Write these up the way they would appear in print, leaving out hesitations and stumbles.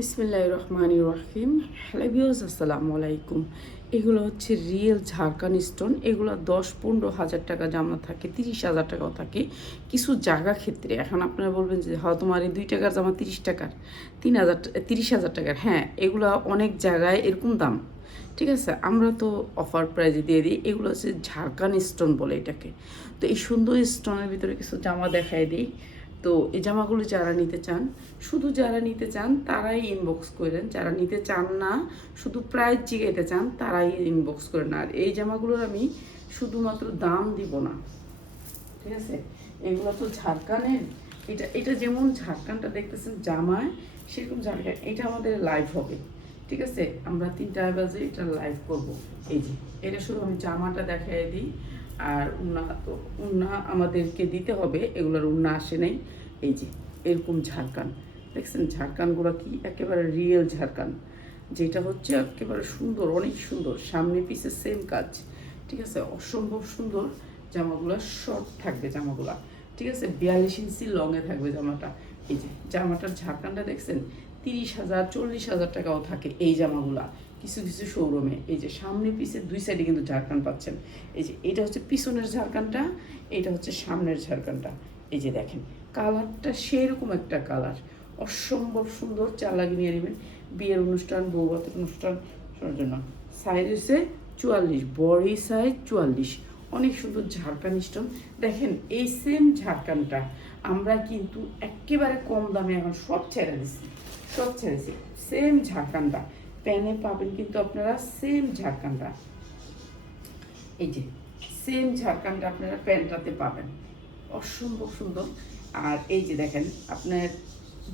বিসমিল্লাহির রহমানির রহিম। Hello viewers, আসসালামু আলাইকুম। এগুলো হচ্ছে রিয়েল ঝাড়খান স্টোন। এগুলো 10-15 হাজার টাকা জামা থাকে, 30,000 টাকাও থাকে কিছু জায়গা ক্ষেত্রে। এখন আপনারা বলবেন যে হয় তোমার এই 2 টাকার জামা 30 টাকার, 30,000 টাকার। হ্যাঁ, এগুলো অনেক জায়গায় এরকম দাম। ঠিক আছে, আমরা তো অফার প্রাইজে দিয়ে দিই। এগুলো হচ্ছে ঝাড়খান স্টোন বলে এটাকে। তো এই সুন্দর স্টোনের ভিতরে কিছু জামা দেখায় দিই। তো এই জামাগুলো যারা নিতে চান, শুধু যারা নিতে চান তারাই ইনবক্স করেন, যারা নিতে চান না শুধু প্রাইস জিগাইতে চান তারাই ইনবক্স করেন। আর এই জামাগুলোর আমি শুধুমাত্র দাম দিব না, ঠিক আছে। এগুলো তো ঝাড়খানের, এটা এটা যেমন ঝাড়খানটা দেখতেছেন জামায়, সেরকম ঝাড়খান এটা আমাদের লাইভ হবে, ঠিক আছে। আমরা 3টা বাজে এটা লাইভ করব। এই যে এটা শুধু আমি জামাটা দেখাই দিই। আর উন্না তো উন্না আমাদেরকে দিতে হবে, এগুলোর উন্না আসে নেই। এই যে এরকম ঝাড়খান দেখছেন, ঝাড়খানগুলো কি একেবারে রিয়েল ঝাড়খান, যেটা হচ্ছে একেবারে সুন্দর, অনেক সুন্দর, সামনে পিছে সেম কাজ, ঠিক আছে। অসম্ভব সুন্দর জামাগুলো, শর্ট থাকবে জামাগুলো, ঠিক আছে। 42 ইঞ্চি লংয়ে থাকবে জামাটা। এই যে জামাটার ঝাড়খানটা দেখছেন, 30,000-40,000 টাকাও থাকে এই জামাগুলা কিছু কিছু শোরুমে। এই যে সামনে পিছে দুই সাইডে কিন্তু ঝাড়খান পাচ্ছেন। এই যে এটা হচ্ছে পিছনের ঝাড়খানটা, এটা হচ্ছে সামনের ঝাড়খানটা। এই যে দেখেন কালারটা সেরকম একটা কালার, অসম্ভব সুন্দর। চার লাগিয়ে নিয়ে নেবেন বিয়ের অনুষ্ঠান, বৌভাতের অনুষ্ঠান জন্য। সাইজ হচ্ছে 44, বডি সাইজ 44। অনেক সুন্দর ঝাড়খান স্টোন। দেখেন এই সেম ঝাড়খানটা আমরা কিন্তু একেবারে কম দামে এখন সব ছেড়ে দিচ্ছি, সব ছেড়েছি। সেম ঝাড়খানটা প্যানে পাবেন কিন্তু আপনারা, সেম ঝাড়খানটা। এই যে সেম ঝাড়খানটা আপনারা প্যান্টটাতে পাবেন, অসম্ভব সুন্দর। আর এই যে দেখেন আপনার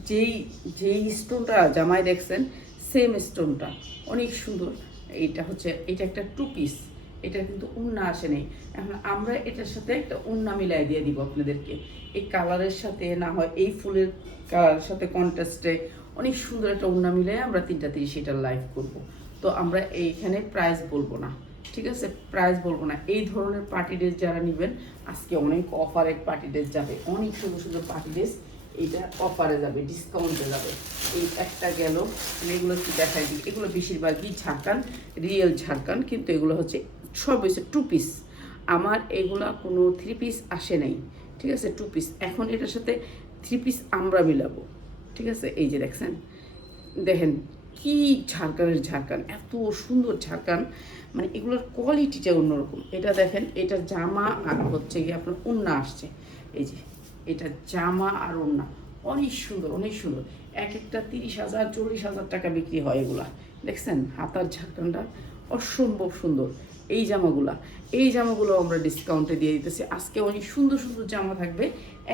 যেই যেই স্টোনটা জামায় দেখছেন, সেম স্টোনটা অনেক সুন্দর। এইটা হচ্ছে, এটা একটা 2 পিস, এটা কিন্তু উন্না আসে নেই। এখন আমরা এটার সাথে একটা উন্না মিলাই দিয়ে দিব আপনাদেরকে, এই কালারের সাথে, না হয় এই ফুলের কালারের সাথে কন্ট্রাস্টে অনেক সুন্দর একটা উন্না মিলাই আমরা 3টা 30 এটার লাইভ করব। তো আমরা এইখানে প্রাইস বলবো না, ঠিক আছে, প্রাইস বলবো না। এই ধরনের পার্টি ড্রেস যারা নেবেন, আজকে অনেক অফারে পার্টি ড্রেস যাবে, অনেক সুন্দর সুন্দর পার্টি ড্রেস এইটা অফারে যাবে, ডিসকাউন্টে যাবে। এই একটা গেল, এগুলো কি দেখাই দিই, এগুলো বেশিরভাগই ঝাড়খান, রিয়েল ঝাড়খান, কিন্তু এগুলো হচ্ছে সব হচ্ছে 2 পিস। আমার এগুলা কোনো 3 পিস আসে নাই, ঠিক আছে, 2 পিস। এখন এটার সাথে 3 পিস আমরা মিলাবো, ঠিক আছে। এই যে দেখছেন, দেখেন কি ঝাড়খানের ঝাড়খান, এত সুন্দর ঝাড়খান, মানে এগুলোর কোয়ালিটিটা অন্যরকম। এটা দেখেন, এটা জামা আর হচ্ছে গিয়ে আপনার ওড়না আসছে। এই যে এটা জামা আর ওড়না, অনেক সুন্দর, অনেক সুন্দর। এক একটা 30,000-40,000 টাকা বিক্রি হয় এগুলা। দেখছেন হাতার ঝাড়খানটা অসম্ভব সুন্দর। এই জামাগুলা, এই জামাগুলো আমরা ডিসকাউন্টে দিয়ে দিতেছি আজকে। অনেক সুন্দর সুন্দর জামা থাকবে,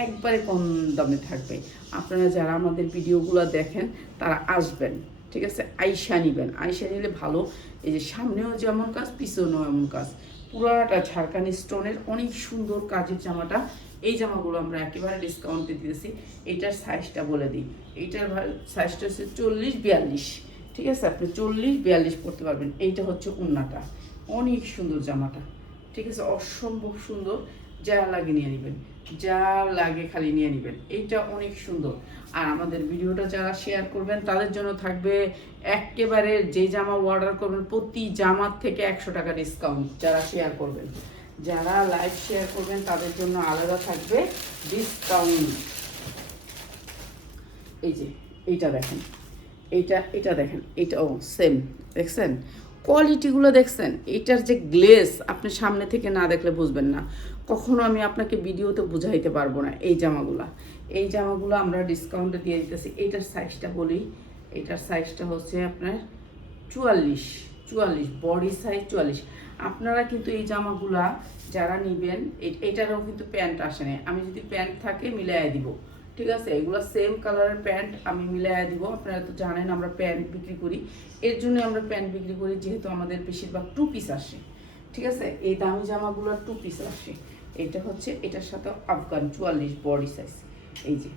একবারে কম দামে থাকবে। আপনারা যারা আমাদের ভিডিওগুলো দেখেন তারা আসবেন, ঠিক আছে, আইসা নিবেন, আইসা নিলে ভালো। এই যে সামনেও যেমন কাজ, পিছনেও এমন কাজ, পুরাটা ঝাড়খানি স্টোনের অনেক সুন্দর কাজের জামাটা। এই জামাগুলো আমরা একেবারে ডিসকাউন্টে দিতেছি। এইটার সাইজটা বলে দিই, এইটার সাইজটা হচ্ছে 40-42, ঠিক আছে। আপনি 40-42 পরতে পারবেন। এইটা হচ্ছে ওড়নাটা, অনেক সুন্দর জামাটা, ঠিক আছে, অসম্ভব সুন্দর। যা লাগে নিয়ে নেবেন, যা লাগে খালি নিয়ে নেবেন। এইটা অনেক সুন্দর। আর আমাদের ভিডিওটা যারা শেয়ার করবেন তাদের জন্য থাকবে একেবারে, যে জামা অর্ডার করবেন প্রতি জামার থেকে 100 টাকা ডিসকাউন্ট। যারা শেয়ার করবেন, যারা লাইভ শেয়ার করবেন তাদের জন্য আলাদা থাকবে ডিসকাউন্ট। এই যে এইটা দেখেন, এটা দেখেন, এটাও সেম, দেখছেন কোয়ালিটিগুলো দেখছেন। এটার যে গ্লেস আপনি সামনে থেকে না দেখলে বুঝবেন না, কখনো আমি আপনাকে ভিডিওতে বুঝাইতে পারবো না। এই জামাগুলো আমরা ডিসকাউন্টে দিয়ে দিতেছি। এইটার সাইজটা বলি, এটার সাইজটা হচ্ছে আপনার 44, বডি সাইজ 44। আপনারা কিন্তু এই জামাগুলা যারা নেবেন, এটারও কিন্তু প্যান্ট আসে না, আমি যদি প্যান্ট থাকে মিলাই দিব, ঠিক আছে। এগুলো সেম কালারের প্যান্ট আমি মিলাই দিব। আপনারা তো জানেন আমরা প্যান্ট বিক্রি করি, এর জন্য আমরা প্যান্ট বিক্রি করি, যেহেতু আমাদের বেশিরভাগ 2 পিস আসে, ঠিক আছে। এই দামি জামাগুলো 2 পিস আসে। এটা হচ্ছে এটার সাথে আফগান 44 বডি সাইজ। এই যে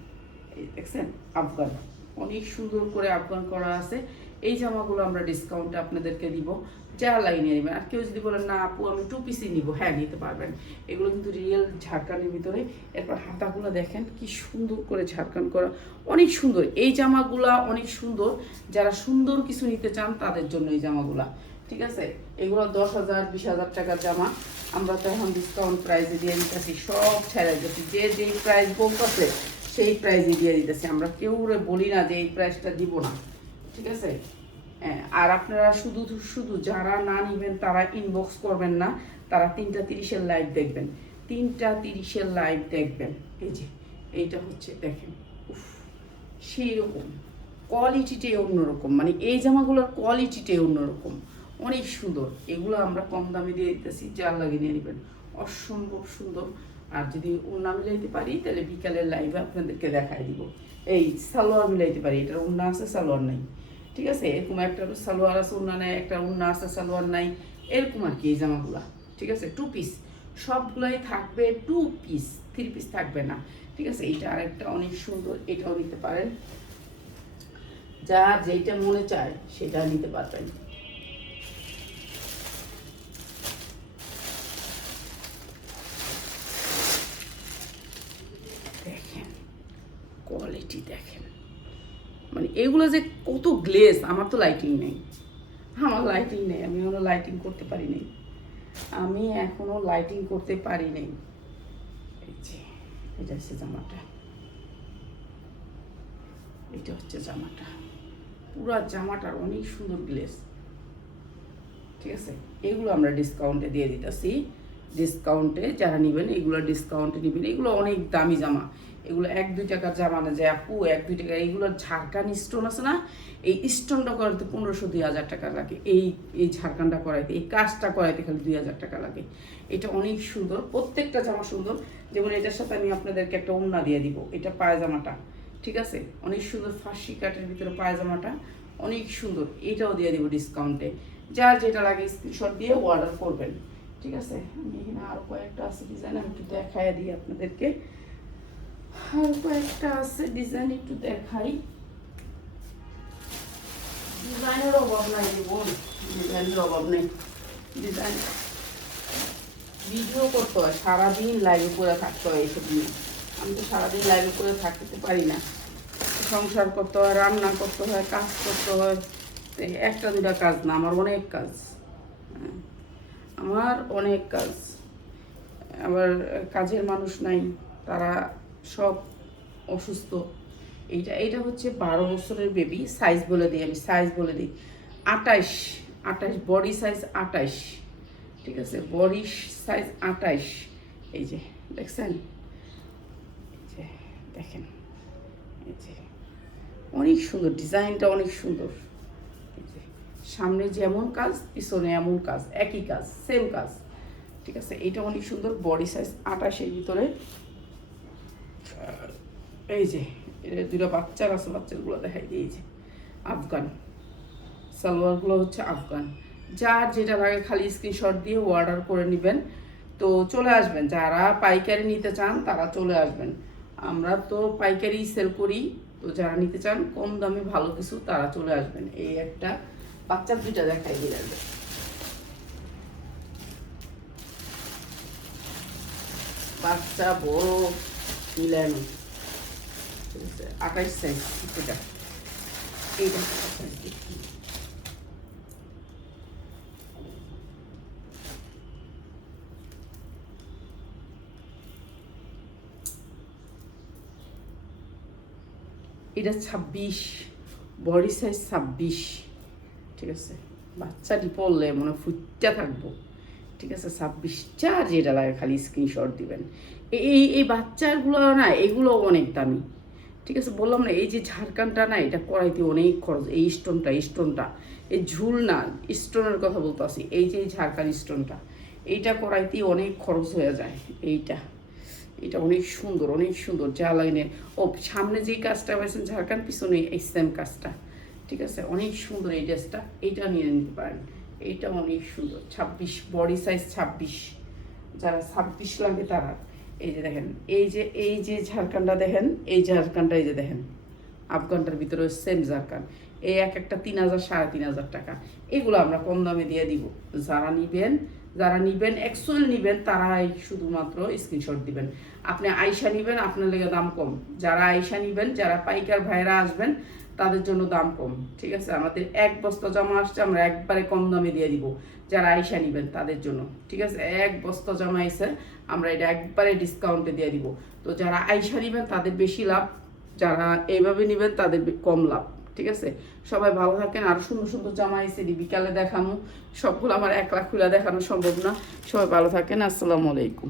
এই দেখছেন আফগান, অনেক সুন্দর করে আফগান করা আছে। এই জামাগুলো আমরা ডিসকাউন্টে আপনাদেরকে দিব। যা লাগে নিয়ে নেবেন। আর কেউ যদি বলেন না আপু আমি 2 পিসই নিব, হ্যাঁ নিতে পারবেন। এগুলো কিন্তু রিয়েল ঝাড়খানের ভিতরে। এরপর হাতাগুলো দেখেন কি সুন্দর করে ঝাড়খান করা, অনেক সুন্দর। এই জামাগুলা অনেক সুন্দর, যারা সুন্দর কিছু নিতে চান তাদের জন্য এই জামাগুলা, ঠিক আছে। এগুলো 10,000 20,000 টাকার জামা, আমরা তো এখন ডিসকাউন্ট প্রাইসে দিয়ে দিতেছি, সব ছেড়ে দিতেছি। যে যেই প্রাইস বলতেছে সেই প্রাইসে দিয়ে দিতেছি, আমরা কেউ বলি না যে এই প্রাইসটা দিব না, ঠিক আছে। হ্যাঁ, আর আপনারা শুধু শুধু যারা না নেবেন তারা ইনবক্স করবেন না, তারা 3টা 30-এর লাইভ দেখবেন, 3টা 30-এর লাইভ দেখবেন। এই যে এইটা হচ্ছে দেখেন, উফ সেই রকম কোয়ালিটিটাই অন্যরকম, মানে এই জামাগুলোর কোয়ালিটিটাই অন্যরকম, অনেক সুন্দর। এগুলো আমরা কম দামে দিয়ে দিতেছি, যার লাগে নিয়ে নেবেন, অসম্ভব সুন্দর। আর যদি ওড়না মিলাইতে পারি তাহলে বিকালের লাইভে আপনাদেরকে দেখাই দিব। এই সালোয়ার মিলাইতে পারি, এটার ওড়না আছে সালোয়ার নাই, ঠিক আছে। এরকম একটা সালোয়ার আছে ওড়না নাই, একটা ওড়না আছে সালোয়ার নাই, এরকম আর কি এই জামাগুলা, ঠিক আছে। 2 পিস সবগুলাই থাকবে, 2 পিস, 3 পিস থাকবে না, ঠিক আছে। এইটা আরেকটা অনেক সুন্দর, এটাও নিতে পারেন, যার যেটা মনে চায় সেটা নিতে পারবেন। দেখেন কোয়ালিটি দেখেন, মানে এগুলো যে কত গ্লেজ। আমার তো লাইটিং নেই, আমি এখনো লাইটিং করতে পারি নাই, এই যে এটা হচ্ছে জামাটা, পুরা জামাটার অনেক সুন্দর গ্লেজ, ঠিক আছে। এগুলো আমরা ডিসকাউন্টে দিয়ে দিতেছি, ডিসকাউন্টে যারা নেবেন এগুলো ডিসকাউন্টে নেবেন। এগুলো অনেক দামি জামা, এগুলো 1-2 টাকার জামা না যে আপু 1-2 টাকা। এইগুলোর ঝাড়খান স্টোন আছে না, এই স্টোনটা করাইতে 1500-2000 টাকা লাগে, এই ঝাড়খানটা করাইতে, এই কাজটা করাইতে খালি 2000 টাকা লাগে। এটা অনেক সুন্দর, প্রত্যেকটা জামা সুন্দর। যেমন এটার সাথে আমি আপনাদেরকে একটা ওড়না দিয়ে দিব, এটা পায়জামাটা, ঠিক আছে, অনেক সুন্দর ফার্সি কাটের ভিতরে পায়জামাটা অনেক সুন্দর, এটাও দিয়ে দিব ডিসকাউন্টে। যার যেটা লাগে স্ক্রিনশট দিয়ে অর্ডার করবেন, ঠিক আছে। আমি এখানে আরও কয়েকটা আছে ডিজাইন, আমি একটু দেখাই দিই আপনাদেরকে। আর কয়েকটা আছে ডিজাইন, একটু দেখাই। ডিজাইনের অভাব নাই, ডিজাইনের অভাব নেই। ডিজাইন ভিডিও করতে হয়, সারাদিন লাইভে করে থাকতে হয় এইসব নিয়ে। আমি তো সারাদিন লাইভে করে থাকতে পারি না, সংসার করতে হয়, রান্না করতে হয়, কাজ করতে হয়। 1-2টা কাজ না, আমার অনেক কাজ, আবার কাজের মানুষ নাই, তারা সব অসুস্থ। এইটা হচ্ছে 12 বছরের বেবি, সাইজ বলে দিই, আমি সাইজ বলে দিই 28, বডি সাইজ 28, ঠিক আছে, বডি সাইজ 28। এই যে দেখছেন, এই যে দেখেন, এই যে অনেক সুন্দর ডিজাইনটা, অনেক সুন্দর। এই যে সামনে যেমন কাজ পিছনে এমন কাজ, একই কাজ, সেম কাজ, ঠিক আছে। এইটা অনেক সুন্দর, বডি সাইজ 28-এর ভিতরে। এই যে 2টা বাচ্চার আছে, বাচ্চাগুলো দেখাই দিয়েছে আফগান, সালোয়ারগুলো হচ্ছে আফগান। যার যেটা লাগে খালি স্ক্রিনশট দিয়ে অর্ডার করে নেবেন, তো চলে আসবেন। যারা পাইকারি নিতে চান তারা চলে আসবেন, আমরা তো পাইকারি সেল করি, তো যারা নিতে চান কম দামে ভালো কিছু তারা চলে আসবেন। এই একটা বাচ্চার 2টা দেখাই দিলেন, বাচ্চা বড় মিলানো, ঠিক আছে, 28 সাইজ। এটা এইটা এটা 26, বডি সাইজ 26, ঠিক আছে। বাচ্চাটি পরলে মনে ফুটটা থাকবো, ঠিক আছে। 26, যার যেটা লাগে খালি স্ক্রিনশট দিবেন। এই বাচ্চাগুলো না, এগুলো অনেক দামি, ঠিক আছে। বললাম না, এই যে ঝাড়খানটা না, এটা করাইতে অনেক খরচ। এই স্টোনটা এই ঝুল না, স্টোনের কথা বলতে আসি, এই যে ঝাড়খান স্টোনটা, এইটা করাইতে অনেক খরচ হয়ে যায়। এটা অনেক সুন্দর, যা লাগে। ও সামনে যেই কাজটা পাইছেন ঝাড়খান, পিছনে এই সেম কাজটা, ঠিক আছে, অনেক সুন্দর। এই ড্রেসটা এইটা নিয়ে নিতে পারেন, এইটা অনেক সুন্দর। 26, বডি সাইজ 26, যারা 26 লাগে তারা। এই যে দেখেন, এই যে ঝাড়খানটা দেখেন, এই ঝাড়খানটা এই যে দেখেন আফগানটার ভিতরে সেম জারকান। এই একটা 3,000 3,500 টাকা। এগুলো আমরা কম দামে দিয়ে দিব। যারা নিবেন অ্যাকচুয়াল নিবেন তারাই শুধুমাত্র স্ক্রিনশট দিবেন। আপনি আয়শা নিবেন, আপনার লেগে দাম কম। যারা আয়শা নিবেন, যারা পাইকার ভাইরা আসবেন, তাদের জন্য দাম কম। ঠিক আছে, আমাদের 1 বস্তা জামা আসছে, আমরা একবারে কম দামে দিয়ে দিব যারা আয়শা নিবেন তাদের জন্য। ঠিক আছে, 1 বস্তা জামা এসে আমরা এটা একবারে ডিসকাউন্টে দিয়ে দিব। তো যারা আয়শা নিবেন তাদের বেশি লাভ, যারা এইভাবে নিবেন তাদের কম লাভ। ঠিক আছে, সবাই ভালো থাকেন। আরো সুন্দর সুন্দর জামা এসে বিকালে দেখানো, সবগুলো আমার একলা খুলে দেখানো সম্ভব না। সবাই ভালো থাকেন। আসসালামু আলাইকুম।